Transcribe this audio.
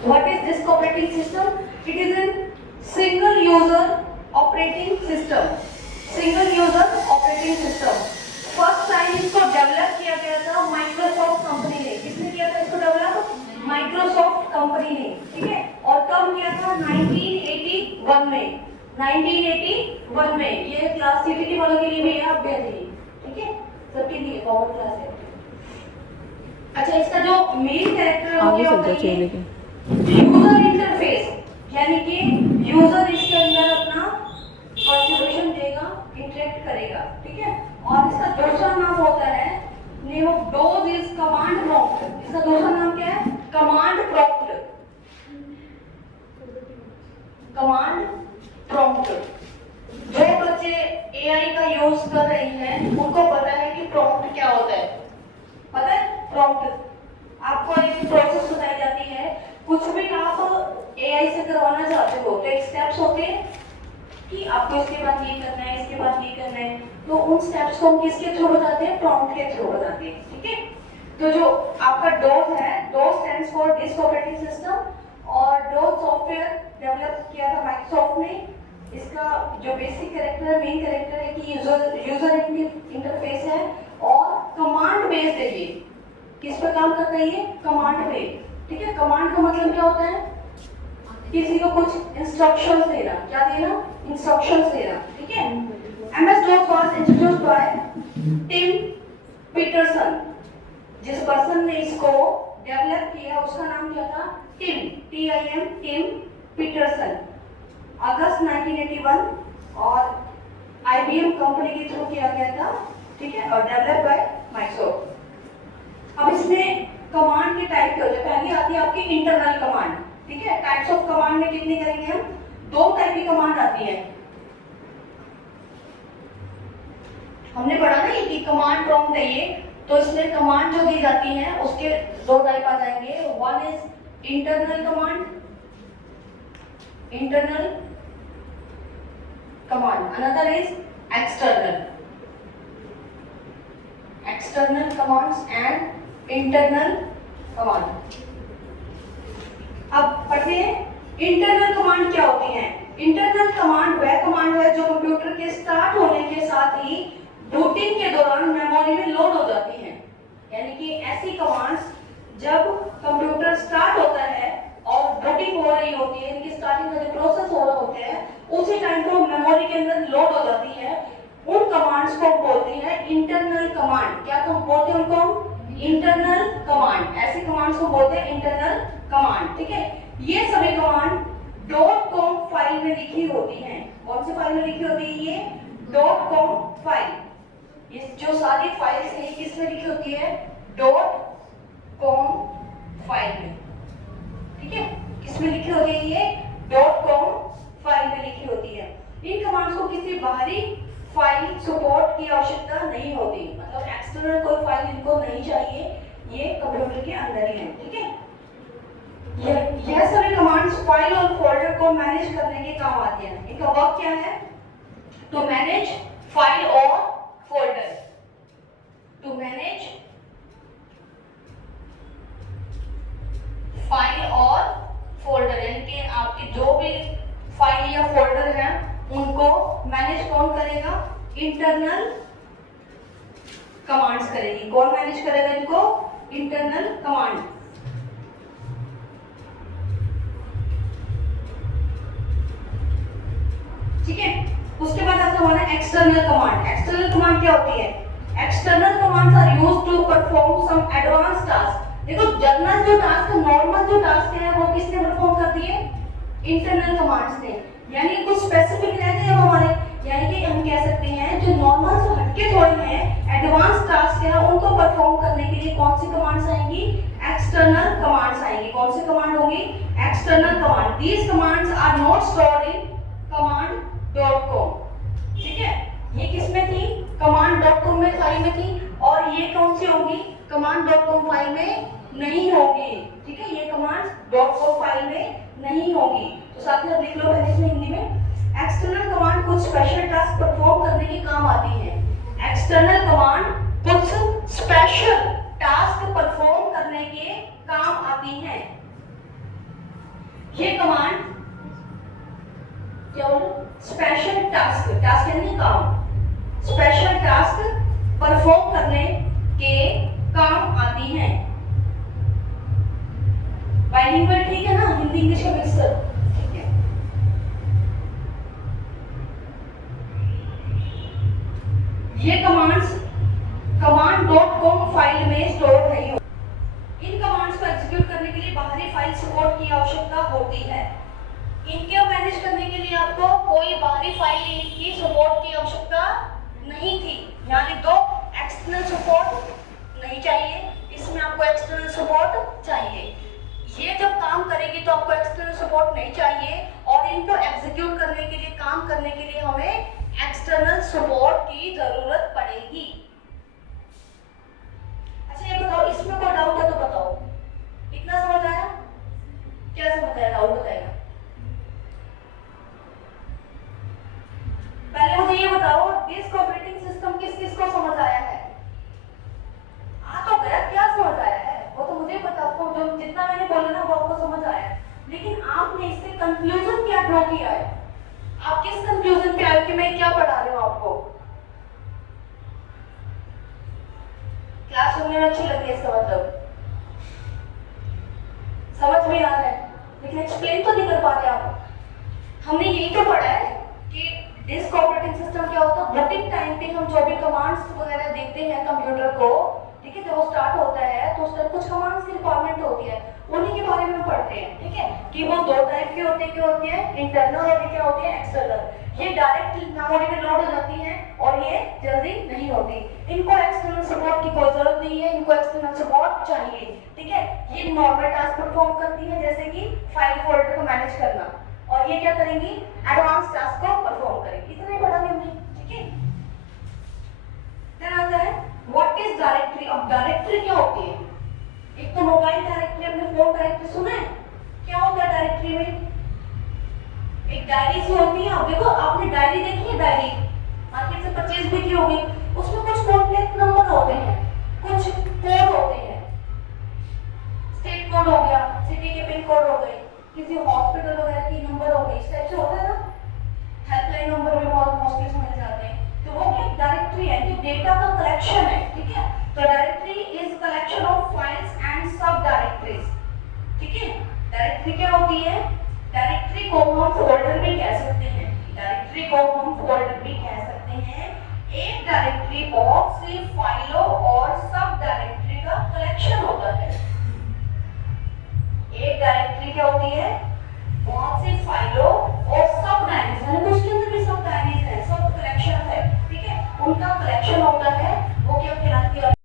What is disk operating system? It is a single user operating system. Single user operating system. First time इसको develop किया गया था Microsoft company ने। किसने किया था इसको डेवलप? माइक्रोसॉफ्ट कंपनी ने, ठीक है। और कब किया था? 1981 में। 1981 में। ये क्लास सीटीटी वालों के लिए भी है, अभ्यास है, ठीक है, सबके लिए कॉमन क्लास है। अच्छा, इसका जो मेन कैरेक्टर हो गया होता है यूजर इंटरफेस, यानी कि यूजर इसके अंदर अपना कॉन्फ़िगरेशन देगा, इंटरेक्ट करेगा, ठीक है। और इसका दूसरा नाम होता है name of dose is command prompt. इसका दूसरा नाम क्या है? Command prompt. Command prompt. जो बच्चे एआई का यूज कर रहे हैं उनको पता है कि प्रॉम्प्ट क्या होता है। पता है प्रॉम्प्ट? आपको एक प्रोसेस बताई जाती है, कुछ भी आप एआई से करवाना चाहते हो तो एक स्टेप्स होते हैं कि आपको इसके बाद ये करना है, इसके बाद ये करना है, तो उन स्टेप्स को हम किसके थ्रू बताते हैं? प्रॉम्प्ट के थ्रू बताते हैं, ठीक है। तो जो आपका डोज है, dose stands for disk operating system, और डोज सॉफ्टवेयर डेवलप किया था माइक्रोसॉफ्ट ने। इसका जो बेसिक कैरेक्टर है, मेन कैरेक्टर है कि यूजर इंटरफेस है और कमांड बेस्ड है। ये किस पे काम करता है? ये कमांड पे, ठीक है। कमांड का मतलब क्या होता है? किसी को कुछ इंस्ट्रक्शंस देना। क्या देना? इंस्ट्रक्शंस देना, ठीक है। MS DOS was introduced by Tim Peterson. जिस पर्सन ने इसको डेवलप किया उसका नाम क्या था? TIM, Tim Peterson. अगस्त 1981 और IBM कंपनी के थ्रू किया गया था, ठीक है, और डेवलप बाय माइक्रोसॉफ्ट। अब इसमें कमांड के टाइप के होते हैं। पहली आती है आपकी इंटरनल कमांड, ठीक है। टाइप्स ऑफ कमांड में कितनी करेंगे हम? 2 टाइप की कमांड आती है। हमने पढ़ा ना कि कमांड प्रॉम्प्ट है ये, तो इसमें कमांड जो दी जाती है उसके 2 टाइप आ जाएंगे। One is internal command, internal command, another is external, external commands and internal command. अब पढ़ते हैं इंटरनल कमांड क्या होती है। इंटरनल कमांड वह कमांड है जो कंप्यूटर के स्टार्ट होने के साथ ही बूटिंग के दौरान मेमोरी में लोड हो जाती है। यानी कि ऐसी कमांड्स जब कंप्यूटर स्टार्ट होता है और बूटिंग हो रही होती है, यानी कि स्टार्टिंग का जो प्रोसेस हो रहा होता है उसी टाइम पे मेमोरी के अंदर लोड हो जाती है, उन कमांड्स को बोलते हैं इंटरनल कमांड। क्या तो बोलते हैं उनको? Internal command. ऐसी कमांड्स को बोलते हैं इंटरनल कमांड, ठीक है। ये सभी कमांड .com फाइल में लिखी होती हैं। कौन सी फाइल में लिखी होती है? ये .com फाइल। ये जो सारी फाइल्स हैं किस में लिखी होती है? .com फाइल में, ठीक है। किस में लिखी होती है? ये .com फाइल में लिखी होती है। इन कमांड्स को किसी बाहरी फाइल सपोर्ट की आवश्यकता नहीं होती, मतलब एक्सटर्नल कोई फाइल इनको नहीं चाहिए, ये कंप्यूटर के अंदर ही है, ठीक है। यह सभी कमांड्स फाइल और फोल्डर को मैनेज करने के काम आती हैं। इनका वर्क क्या है? टू मैनेज फाइल और फोल्डर, टू मैनेज फाइल और फोल्डर, यानी कि आपकी जो भी फाइल या फोल्डर है उनको मैनेज कौन करेगा? इंटरनल कमांड्स करेगी। कौन मैनेज करेगा इनको? Internal command. ठीक है। उसके बाद आता हमारा एक्सटर्नल कमांड। एक्सटर्नल कमांड क्या होती है? External commands are used to perform some advance task. देखो, जनरल जो टास्क है, नॉर्मल जो टास्क है वो किसने परफॉर्म कर दिए? इंटरनल कमांड्स ने। यानी कुछ स्पेसिफिक रहते हैं हमारे, यानी कि हम कह सकते हैं जो नॉर्मल से हटके थोड़े हैं, एडवांस टास्क है, उनको परफॉर्म करने के लिए कौन सी कमांड्स आएंगी? एक्सटर्नल कमांड्स आएंगी। कौन सी कमांड होगी? External command. These commands are not stored in command.com, ठीक है। ये किस में थी? command.com में फाइल में थी, और ये कौन सी होगी? command.com फाइल में नहीं होगी, ठीक है। ये command.com फाइल में नहीं होगी। तो साथ में लिख लो पहले इसमें हिंदी में। एक्सटर्नल कमांड कुछ स्पेशल टास्क परफॉर्म करने के काम आती है। एक्सटर्नल कमांड कुछ स्पेशल टास्क परफॉर्म करने के काम आती हैं। ये कमांड क्या बोलो, स्पेशल टास्क, टास्क यानी काम, स्पेशल टास्क परफॉर्म करने के काम आती हैं। बाइलिंगुअल ठीक है ना, हिंदी इंग्लिश का मिक्सर, ठीक है। ये कमांड्स command.com फाइल में स्टोर नहीं हो। इन कमांड्स को एग्जीक्यूट करने के लिए बाहरी फाइल सपोर्ट की आवश्यकता होती है। इनको मैनेज करने के लिए आपको कोई बाहरी फाइल की सपोर्ट की आवश्यकता नहीं थी, यानी दो एक्सटर्नल सपोर्ट नहीं चाहिए, इसमें आपको एक्सटर्नल सपोर्ट चाहिए। ये जब काम करेगी तो आपको एक्सटर्नल सपोर्ट नहीं चाहिए, और इनको एग्जीक्यूट करने के लिए, काम करने के लिए हमें एक्सटर्नल सपोर्ट की जरूरत पड़ेगी। अच्छा ये बताओ, इसमें कोई डाउट है तो बताओ, इतना समझ आया? क्या समझ आया, डाउट बताएगा। पहले मुझे ये बताओ, डिस्क ऑपरेटिंग सिस्टम किस किस को समझ आया है? आ तो गया, क्या समझ आया है वो तो मुझे पता, आपको जो जितना मैंने बोला ना वो आपको समझ आया है, लेकिन आपने इससे कंक्लूजन क्या ड्रॉ किया है? आप किस कंक्लूजन पे आए कि मैं क्या पढ़ा रही हूँ आपको? क्लास सुनने में अच्छी लग रही है, इसका मतलब समझ में आ रहा है, लेकिन एक्सप्लेन तो नहीं कर पा रहे आप। हमने यही तो पढ़ा है कि डिस्क ऑपरेटिंग सिस्टम क्या होता है, बूटिंग टाइम पे हम जो भी कमांड्स वगैरह देते हैं कंप्यूटर को, ठीक है, जब वो स्टार्ट होता है तो उस टाइम कुछ कमांड्स की रिक्वायरमेंट होती है, उन्हीं के बारे में हम पढ़ते हैं, ठीक है, कि वो दो टाइप की होती है, क्या होती है, इंटरनल और क्या होती है, एक्सटर्नल। ये डायरेक्ट मेमोरी में लोड हो जाती है और ये जल्दी नहीं होती, इनको एक्सटर्नल सपोर्ट की कोई जरूरत नहीं है, इनको एक्सटर्नल सपोर्ट चाहिए, ठीक है। ये नॉर्मल टास्क परफॉर्म करती है, जैसे कि फाइल फोल्डर को मैनेज करना, और ये क्या करेंगी, एडवांस टास्क को परफॉर्म करेंगी। इतना ही पढ़ा हमने, ठीक है। देन आता है व्हाट इज डायरेक्टरी। अब डायरेक्टरी क्या होती है? एक तो मोबाइल डायरेक्टरी, अपने फोन डायरेक्टरी सुना है, क्या होता है डायरेक्टरी में? एक डायरी सी होती है, आप देखो, आपने डायरी देखी है, डायरी मार्केट से परचेज भी की होगी, उसमें कुछ कॉन्टैक्ट नंबर होते हैं, कुछ कोड होते हैं, स्टेट कोड हो गया, सिटी के पिन कोड हो गए, किसी हॉस्पिटल वगैरह की नंबर हो गई, इस टाइप से होता है ना, हेल्पलाइन नंबर भी बहुत मोस्टली समझ जाते हैं। तो वो क्या डायरेक्टरी है, कि डेटा का कलेक्शन है, ठीक है। तो directory is collection of files and सब डायरेक्टरीज, ठीक है। डायरेक्टरी क्या होती है? डायरेक्टरी को हम फोल्डर भी कह सकते हैं, डायरेक्टरी को हम फोल्डर भी कह सकते हैं। एक डायरेक्टरी बहुत सी फाइलों और सब डायरेक्टरी का कलेक्शन होता है। एक डायरेक्टरी क्या होती है? बहुत सी फाइलों और सब डायरेक्टरीज, यानी उसके अंदर भी सब डायरेक्टरीज हैं, सब कलेक्शन है, ठीक है, उनका कलेक्शन होता है।